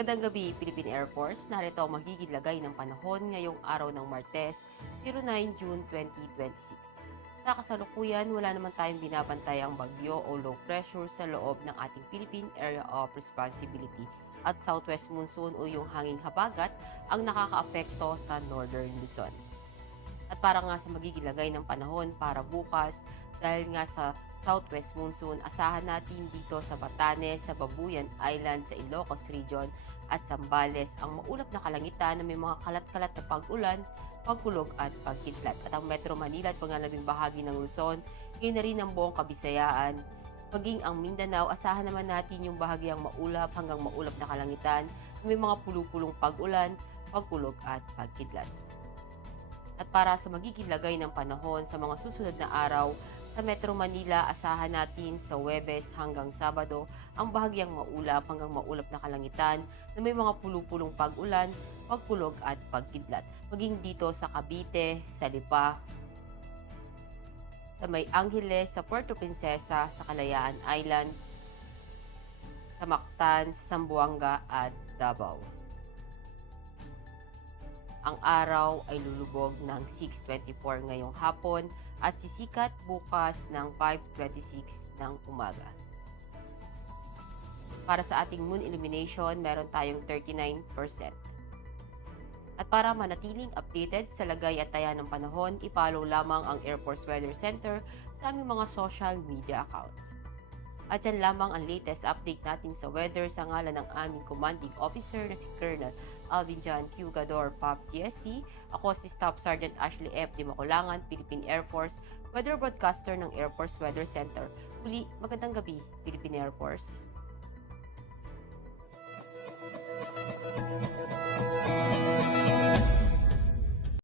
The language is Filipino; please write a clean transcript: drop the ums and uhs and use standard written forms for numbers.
Magandang gabi, Philippine Air Force. Narito ang magiging lagay ng panahon ngayong araw ng Martes, 09 June 2026. Sa kasalukuyan, wala naman tayong binabantayang bagyo o low pressure sa loob ng ating Philippine Area of Responsibility at southwest monsoon o yung hanging habagat ang nakakaapekto sa northern Luzon. At para nga sa magiging lagay ng panahon para bukas, dahil nga sa southwest monsoon, asahan natin dito sa Batanes, sa Babuyan Island, sa Ilocos Region at Zambales ang maulap na kalangitan na may mga kalat-kalat na pag-ulan, pagkulog at pagkidlat. At ang Metro Manila at pangalabing bahagi ng Luzon, yun na rin ang buong Kabisayaan, maging ang Mindanao, asahan naman natin yung bahagyang maulap hanggang maulap na kalangitan na may mga pulupulong pag-ulan, pagkulog at pagkidlat. At para sa magiging lagay ng panahon sa mga susunod na araw, sa Metro Manila, asahan natin sa Huwebes hanggang Sabado ang bahagyang maulap hanggang maulap na kalangitan na may mga pulupulong pag-ulan, pagkulog at pagkidlat. Maging dito sa Cavite, sa Lipa, sa May Angeles, sa Puerto Princesa, sa Kalayaan Island, sa Mactan, sa Zamboanga at Davao. Ang araw ay lulubog ng 6:24 ngayong hapon at sisikat bukas ng 5:26 ng umaga. Para sa ating moon illumination, meron tayong 39%. At para manatiling updated sa lagay at taya ng panahon, i-follow lamang ang Air Force Weather Center sa aming mga social media accounts. At yan lamang ang latest update natin sa weather sa ngalan ng aming commanding officer na si Colonel Alvin John Q. Gador, POP GSC. Ako si Staff Sergeant Ashley F. Di Maculangan, Philippine Air Force, weather broadcaster ng Air Force Weather Center. Muli, magandang gabi, Philippine Air Force.